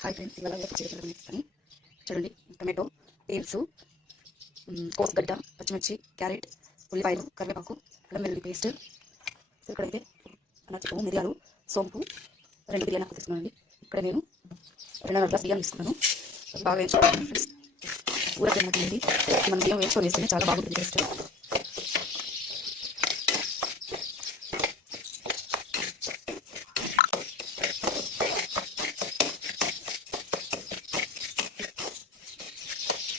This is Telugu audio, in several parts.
హాయ్ ఫ్రెండ్స్, ఇవాళ చికెన్ ఇస్తాను చూడండి. టమాటో, బీన్స్, కోసగడ్డ, పచ్చిమిర్చి, క్యారెట్, ఉల్లిపాయలు, కరివేపాకు, అల్లం వెల్లుల్లి పేస్ట్. సో ఇక్కడైతే చికెన్, మిరియాలు, సోంపు, 2 బిర్యానీ ఆకులు తీసుకున్నానండి. ఇక్కడ నేను 2.5 గ్లాస్ బియ్యం తీసుకున్నాను. బాగా వేయించుకోవాలి ఫ్రెండ్స్. ఊరకేమవుతుంది, మనం బియ్యం వేయించుకొని వేస్తేనే చాలా బాగుంటుంది టేస్ట్.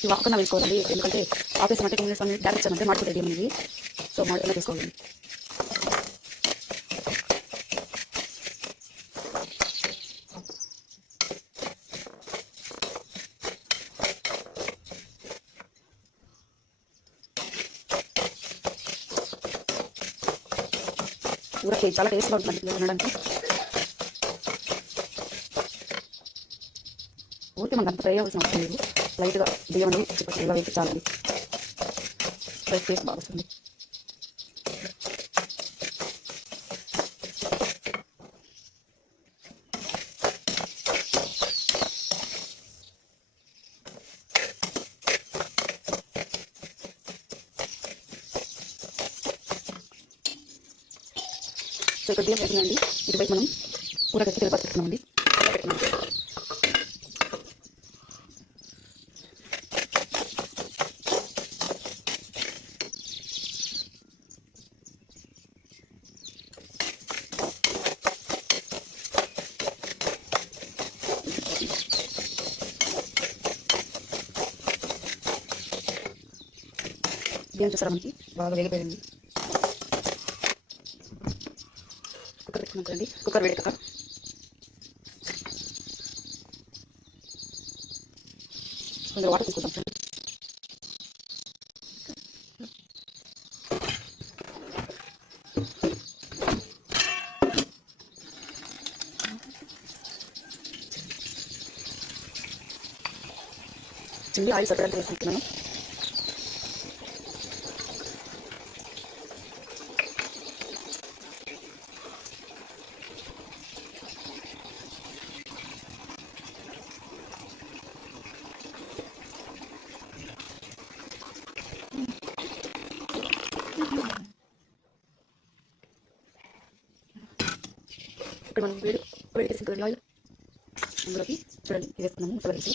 ఇవి ఆకుండా వేసుకోవాలి, ఎందుకంటే ఆపేసామంటే 2 మినిట్స్ 1 మినిట్ గ్యాప్ ఇచ్చామంటే మాడిపోతుంది అనేది. సో మాడిపోయినా వేసుకోవాలి. ఊరకే చాలా టేస్ట్గా ఉంటుంది తినడానికి. ఊరికే మనకు అంత ఫ్రై అవ్వాల్సిన అవసరం లేదు. లైట్గా బియ్యం అనేది చిప్పటి ఇలా వేసి చాలండి. ఫ్రై టేస్ట్ బాగా వస్తుంది. సో ఇక్కడ బియ్యం వేసిందండి. ఇటువైపు మనం ఊరకెత్తి తిరగ పెట్టుకున్నామండి. బియ్యం చూసారా మనకి బాగా వేగిపోయింది. కుక్కర్ పెట్టుకున్నాం, కుక్కర్ వేడెక్క కొంచెం వాటర్ తీసుకుంటాం ఫ్రెండ్. చిల్లి ఆయిల్ సపరేట్ వేసుకుంటున్నాను. ఇక్కడ మనం వేడి చేసిన ఆయిల్ అందులోకి చూడండి వేసుకున్నాము. మసాలా వేసి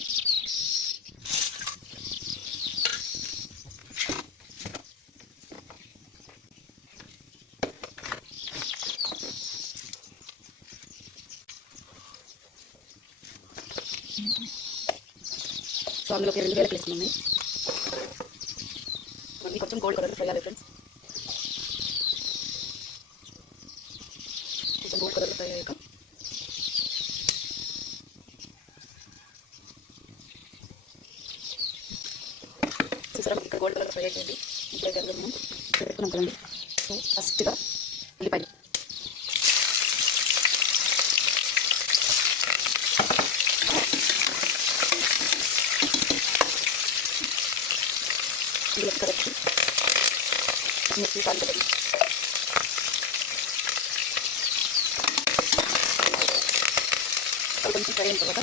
సో అందులోకి 2 వేలకు వేసుకున్నాము. మళ్ళీ కొంచెం గోల్డ్ కలర్ ఫ్రై అయ్యాలి ఫ్రెండ్స్. కొంచెం గోల్డ్ కలర్ ఫ్రై అయ్యాక చూసారా ఇక్కడ గోల్డ్ కలర్ ఫ్రై అయిపోయింది. ఇంట్లో మనం పెట్టుకున్నాం కదండి. సో ఫస్ట్గా ఉల్లిపాయలు ఇందులో కరెక్ట్ మిర్చి కాలుతుంది. కొంచెం ఫ్రై అయిన తర్వాత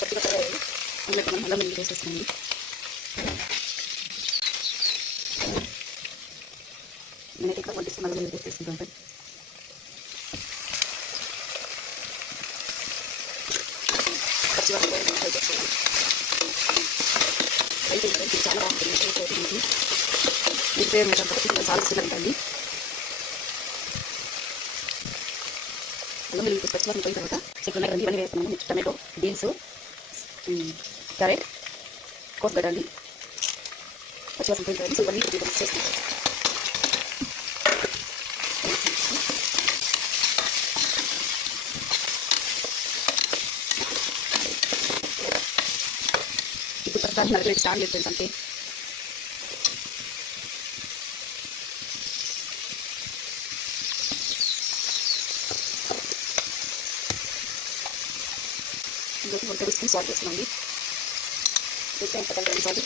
కొద్దిగా ఫ్రై అయ్యి అందులో మనం అల్లం వెల్లుల్లి పేస్ట్ వేస్తున్నామండి. నేనైతే ఇక్కడ 1 టీస్పూన్ అల్లం వెల్లుల్లి పేస్ట్ వేసుకుంటాను. పచ్చివాసన ఫ్రై చేసుకోవాలి. అయితే చాలా బాగుంటుంది. మీకు పేరు మీద చాలా ఇష్టండి. అల్లం వెల్లుల్లి పచ్చివాసన పోయిన తర్వాత చికెన్ రండి ఇవన్నీ వేసుకున్నాము. టమాటో, బీన్స్, క్యారెట్, కోసగడ్డ అండి. పచ్చివాసన పోయిన తర్వాత ఇవన్నీ మిక్స్ చేసుకుంటాం. ఇప్పుడు ప్రస్తుతానికి నలభై స్టార్ట్ చేస్తాను అంతే. ఇందులోకి 1 టేబుల్ స్పూన్ సాల్ట్ వేస్తున్నాండి. వేస్తే ఎంత కలిపి సాల్ట్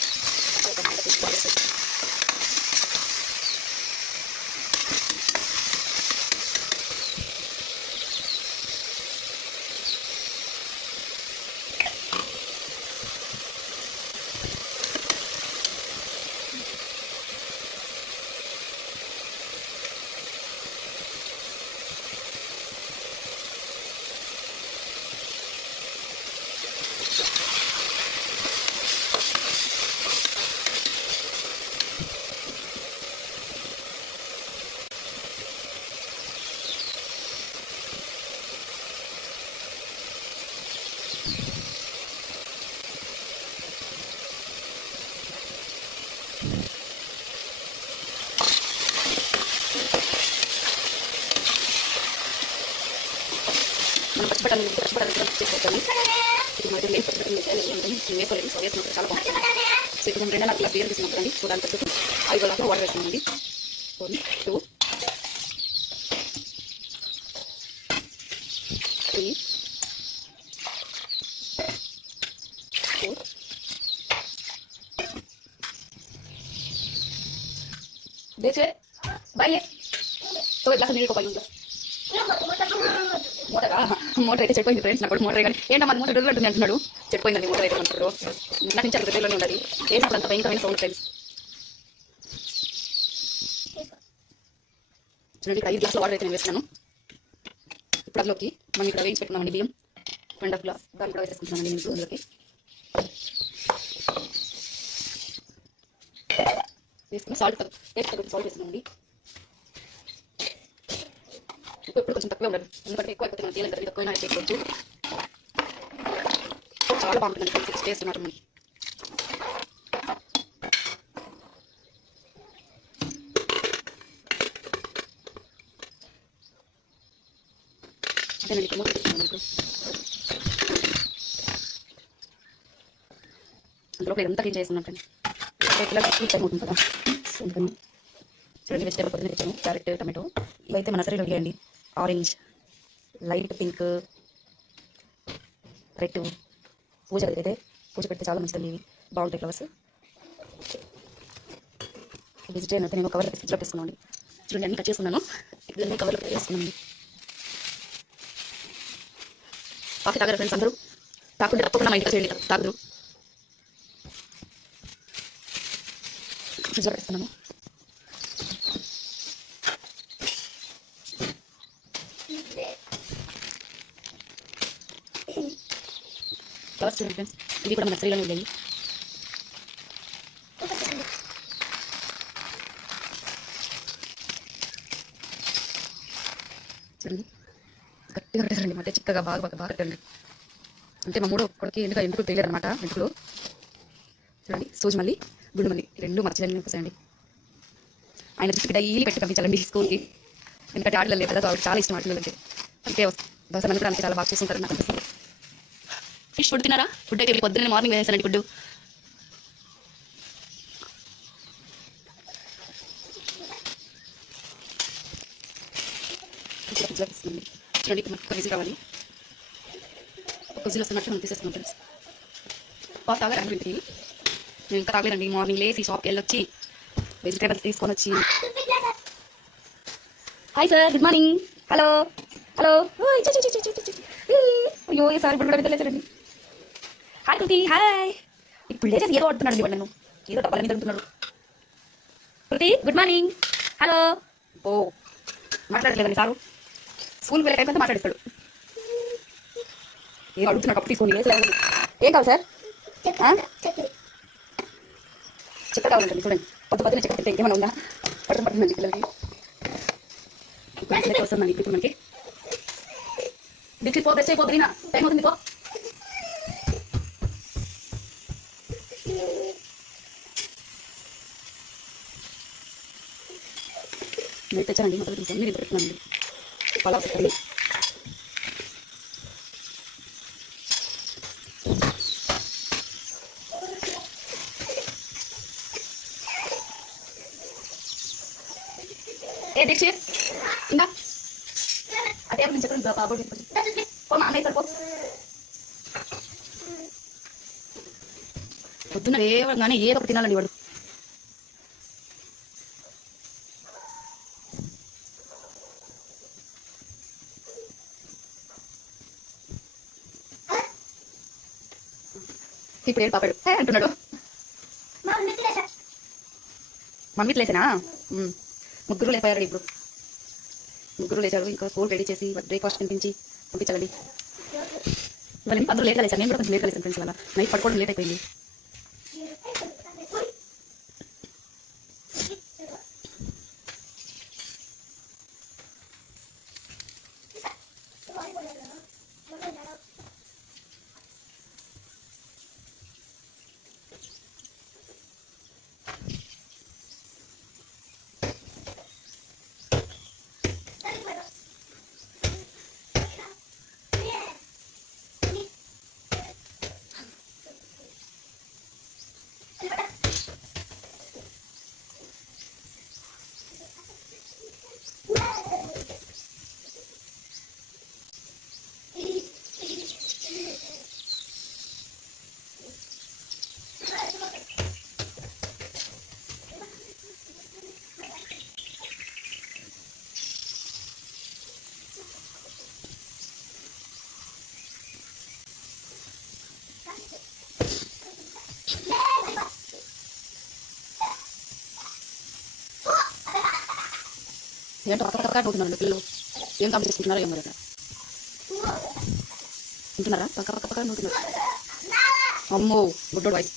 మనం పచ్చిబట్టాలు చేసుకోవచ్చండి. ఇది మనకి లేని పచ్చిబట్టలు వేసుకోలేదు, సో వేసుకున్నప్పుడు చాలా బాగుంటుంది. సో ఇప్పుడు మనం 2 బియ్యం తీసుకున్నాం. సో దాని తగ్గట్టు 5 గ్లాసులు వాటర్ వేసుకున్నామండి. 1 2 3 4 देखिए भाई तो ग्लास నీళ్ళు పోయి ఉంది మోటార్ అయితే చెడిపోయింది ఫ్రెండ్స్. నాకు మోటార్ కానీ ఏంటమ్మా మోటార్ డొల్లంటుంది అంటున్నాడు. చెడిపోయిందండి మోటార్ అయితే అంటారు. నటించాలి దగ్గరలోనే ఉండాలి. వేసినప్పుడు అంత భయంకరమైన సౌండ్ ఫ్రెండ్స్. చూడండి ఇక్కడ 5 గ్లాసుల వాటర్ అయితే నేను వేస్తున్నాను. ఇప్పుడు అందులోకి మనం ఇక్కడ వేయించి పెట్టుకున్నామండి బియ్యం 2.5 గ్లాస్ దాన్ని కూడా వేసేసుకుంటున్నామండి నేను అందులోకి వేసుకుని సాల్ట్ సాల్ట్ వేస్తున్నామండి. ఇప్పుడు కొంచెం తక్కువే ఉండాలి, ఎందుకంటే ఎక్కువ అయిపోతే మనం తేలిన తర్వాత తక్కువైనా చేసుకోవచ్చు. చాలా బాగుంటుందండి టేస్ట్ మాత్రం మనకి. అదేనండి మూత పెట్టుకున్నాను మీకు. అందులో ఇదంతా క్లీన్ చేస్తున్నాను పిల్లలకి టైం ఉంటుంది కదా. అందుకని చూడండి వెజిటేబుల్ పొద్దున్న తెచ్చాను. క్యారెట్, టమాటో ఇవైతే మన నర్సరీలో అడిగాయండి. ఆరెంజ్, లైట్ పింక్, రెడ్ పూజ అయితే పూజ పెడితే చాలా మంచిదండి. ఇవి బాగుంటాయి ఫ్లవర్స్. వెజిటేబుల్ అయితే నేను కవర్లో ఫ్రిడ్జ్లో వేసుకున్నాను. చూడండి అన్ని కట్ చేసుకున్నాను. ఇవన్నీ కవర్లో వేసుకున్నాను. కాఫీ తాగరు ఫ్రెండ్స్ అందరూ. తాకుండా తప్పకుండా మా ఇంటికి చేయండి, తాగరు. ఫ్రిడ్జ్లో వేస్తున్నాను. ఫ్లవర్స్ చూడండి ఫ్రెండ్స్, ఇవి కూడా మన నర్సరీలోనే ఉన్నాయి. చూడండి గట్టిగా కట్టేసారండి, మధ్య చిక్కగా బాగా బాగా బాగా కట్టండి. అంటే మా మూడో కొడుకు ఎందుకు తెలియదు అనమాట. వెంట్రుకలు చూడండి, సూజి మళ్ళీ గుండు మళ్ళీ 2 మర్చిలన్నీ వచ్చాయండి. ఆయన దృష్టికి డైలీ పెట్టి పంపించాలండి స్కూల్కి. ఎందుకంటే ఆటలు లేదు కదా, సో చాలా ఇష్టం ఆటలు అంటే. అంతే బహుశా నన్ను కూడా అంతే చాలా బాగా చూస్తుంటారు నాకు అనిపిస్తుంది. Fish food తినారా? ఫుడ్ అయితే పొద్దున్నే మార్నింగ్ వేసానండి ఫుడ్. చూడండి మనకు విజిల్ కావాలి. ఒక విజిల్ వస్తున్నట్టు మనం తీసేస్తున్నాం ఫ్రెండ్స్. బాగా తాగారండి ఇంటికి. నేను ఇంకా తాగలేదండి. మార్నింగ్ లేసి షాప్కి వెళ్ళొచ్చి వెజిటేబుల్స్ తీసుకొని వచ్చి. Hi sir, good morning. Hello hello. అయ్యో సార్ ఇప్పుడు కూడా వెళ్ళలేదండి. హాయ్ కృతి, హాయ్. ఇప్పుడు లేచేసి ఏదో ఆడుతున్నాడు వాడు, నన్ను ఏదో డబ్బాల మీద అడుగుతున్నాడు. కృతి గుడ్ మార్నింగ్. హలో. ఓ మాట్లాడలేదండి సారు. స్కూల్కి వెళ్ళే టైం అంతా మాట్లాడిస్తాడు. ఏం అడుగుతున్నాడు అప్పు తీసుకొని. ఏం కావాలి సార్? చక్కెర కావాలండి. చూడండి పొద్దున్న చక్కెర తింటే ఏమైనా ఉందా? పడుతుందండి పిల్లలకి. ఇప్పుడు వస్తుందండి ఇప్పుడు మనకి. బిస్కెట్ పోతే అయిపోతుంది, టైం అవుతుంది. పో మీరు తెచ్చానండి, మొదలు తీసాను. మీరు ఇంత పెట్టుకున్నానండి. పలావ్ పెట్టండి. ఏ దీక్షిత్ ఇంకా అదే నుంచి చెప్పండి బాబు పో మా అన్నయ్య సరిపో. పొద్దున్న లేవగానే ఏదో ఒకటి తినాలండి వాడు. ఇప్పుడు ఏడు పాపాడు అంటున్నాడు. మమ్మీ లేసానా? ముగ్గురు లేపారు ఇప్పుడు. ముగ్గురు లేచారు. ఇంకా స్కూల్ రెడీ చేసి బ్రేక్ఫాస్ట్ తినిపించి పంపించాలండి. ఇవాళ అందరూ లేట్గా లేచారు. నేను కూడా కొంచెం లేట్గా లేచాను ఫ్రెండ్స్. ఇవాళ నైట్ పడుకోవడం లేట్ అయిపోయింది. ఏంటో పక్క పక్క నవ్వుతున్నారు పిల్లలు. ఏం కంప్లీట్ చేసుకుంటున్నారో ఏం మరి అక్కడ ఉంటున్నారా? పక్క పక్క పక్క నవ్వుతున్నారు. అమ్మో గుడ్డోడు వాయిస్.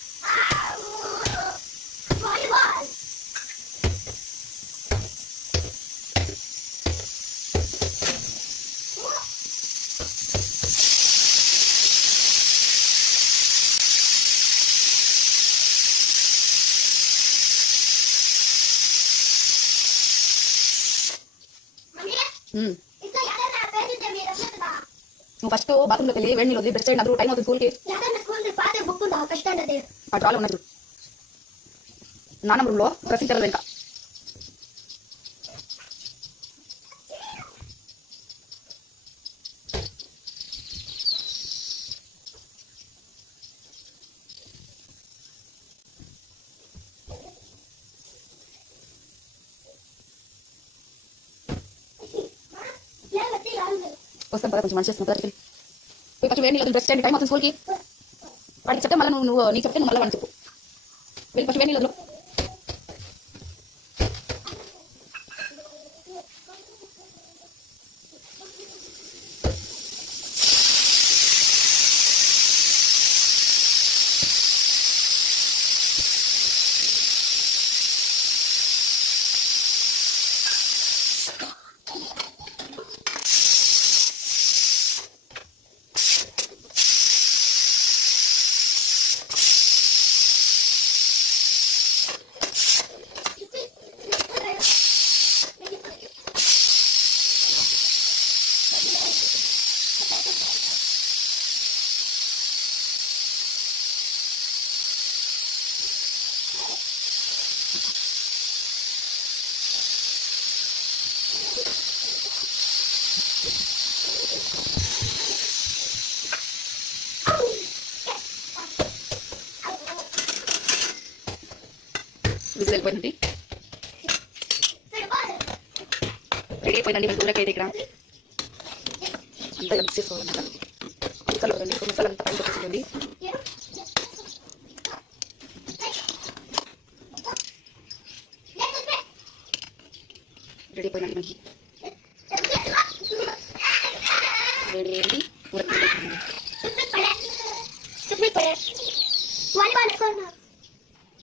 నువ్వు ఫస్ట్ బాత్రూంలోకి వెళ్ళి వేడి నీళ్ళు వదిలి బ్రష్ చేయండి. అందరూ టైం అవుతుంది స్కూల్కి. ఆ చాలా ఉన్నది నాన్న రూమ్లో డ్రెస్సింగ్ టేబుల్ వెనుక. వస్తాను పద కొంచెం మంచి చేస్తున్నాను. పదకి పోయి ఫస్ట్ వేడి నీళ్ళు బ్రష్ చేయండి. టైం అవుతుంది స్కూల్కి. వాడికి చెప్తే మళ్ళీ నువ్వు నీకు చెప్తే నువ్వు మళ్ళీ వాడిని చెప్పు. వెళ్ళి ఫస్ట్ వేడి నీళ్ళు. విజిల్ వెళ్ళిపోయిందండి. రెడీ అయిపోయిందండి. మేము కూరకి అయితే ఇక్కడ అంతా మిక్స్ చేసుకోవాలన్నమాట. కుక్కర్లో అండి మసాలా అంతా పైన వచ్చేసిందండి. రెడీ అయిపోయిందండి మనకి. రెడీ అయింది కూరకి.